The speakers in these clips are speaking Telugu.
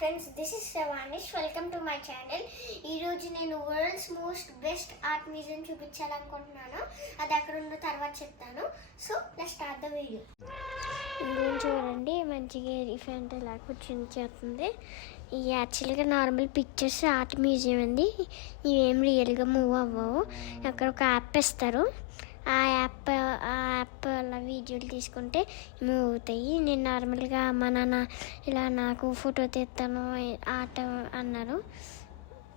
friends, this is Shavanish. Welcome to my channel. ఈ రోజు నేను world's most best art museum చూపించాలనుకుంటున్నాను. అది అక్కడ ఉన్న తర్వాత చెప్తాను. So let's start the video. ఇందులో చూడండి మంచిగా ఎలిఫెంట్ ఇలా కూర్చొని చేస్తుంది. ఈ యాక్చువల్గా నార్మల్ పిక్చర్స్ ఆర్ట్ మ్యూజియం అండి. ఇవేం రియల్గా మూవ్ అవ్వవు. అక్కడ ఒక యాప్ ఇస్తారు. ఆ యాప్ అలా వీడియోలు తీసుకుంటే మూవ్ అవుతాయి. నేను నార్మల్గా మా నాన్న ఇలా నాకు ఫోటో తీస్తాను ఆర్ట్ అన్నారు.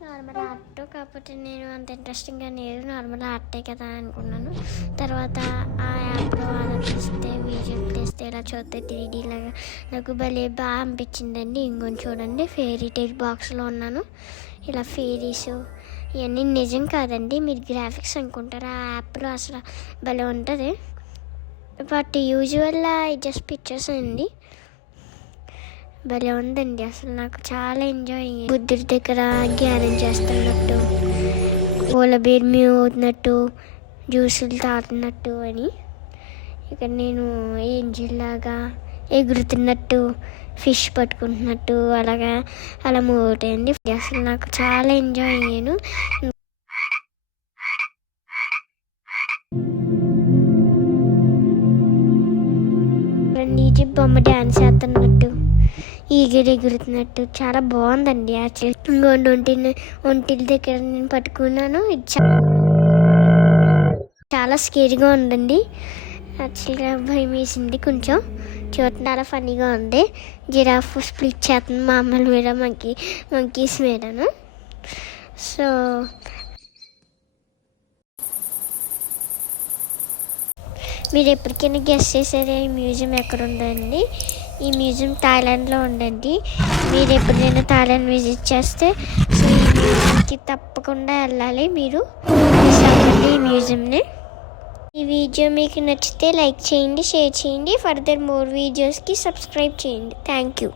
నార్మల్ ఆర్ట్ కాకపోతే నేను అంత ఇంట్రెస్టింగ్గా లేదు, నార్మల్ ఆర్టే కదా అనుకున్నాను. తర్వాత ఆ యాప్లో అలా తీస్తే వీడియోలు తీస్తే ఇలా చూస్తే 3D లాగా నాకు భలే బాగా అనిపించిందండి. ఇంకొని చూడండి, ఫెయిరీ టైల్ బాక్స్లో ఉన్నాను. ఇలా ఫెయిరీస్ ఇవన్నీ నిజం కాదండి, మీరు గ్రాఫిక్స్ అనుకుంటారు. ఆ యాప్లో అసలు భలే ఉంటుంది. బట్ యూజువల్ జస్ట్ పిక్చర్స్ అండి. భలే ఉందండి, అసలు నాకు చాలా ఎంజాయ్. బుద్ధుడి దగ్గర జ్ఞానం చేస్తున్నట్టు, పూల బీర్ మ్యూ అవుతున్నట్టు, జ్యూసులు తాగుతున్నట్టు అని. ఇక్కడ నేను ఏంజిల్ లాగా ఎగురుతున్నట్టు, ఫిష్ పట్టుకుంటున్నట్టు అలా మూవ్ అవుతాయండి. అసలు నాకు చాలా ఎంజాయ్ అయ్యాను. ఈజిప్ట్ బొమ్మ డ్యాన్స్ చేస్తున్నట్టు, ఎగురుతున్నట్టు చాలా బాగుందండి. యాక్చువల్లీ ఇంకోటి ఒంటిల దగ్గర నేను పట్టుకున్నాను. ఇది చాలా స్కేరీగా ఉందండి. యాక్చువల్గా భయం వేసింది కొంచెం. చూడటం చాలా ఫన్నీగా ఉంది. జిరాఫ్ స్ప్లిట్ చేస్తుంది మామూలు మీద, మంకీస్ మీదను. సో మీరు ఎప్పటికైనా గెస్ చేసారా ఈ మ్యూజియం ఎక్కడ ఉందండి? ఈ మ్యూజియం థాయిలాండ్లో ఉందండి. మీరు ఎప్పుడైనా థాయిలాండ్ విజిట్ చేస్తే సో ఈ మ్యూజియంకి తప్పకుండా వెళ్ళాలి. మీరు ఈ మ్యూజియంని. ఈ వీడియో మీకు నచ్చితే లైక్ చేయండి, షేర్ చేయండి. ఫర్దర్ మోర్ వీడియోస్కి సబ్స్క్రైబ్ చేయండి. Thank you.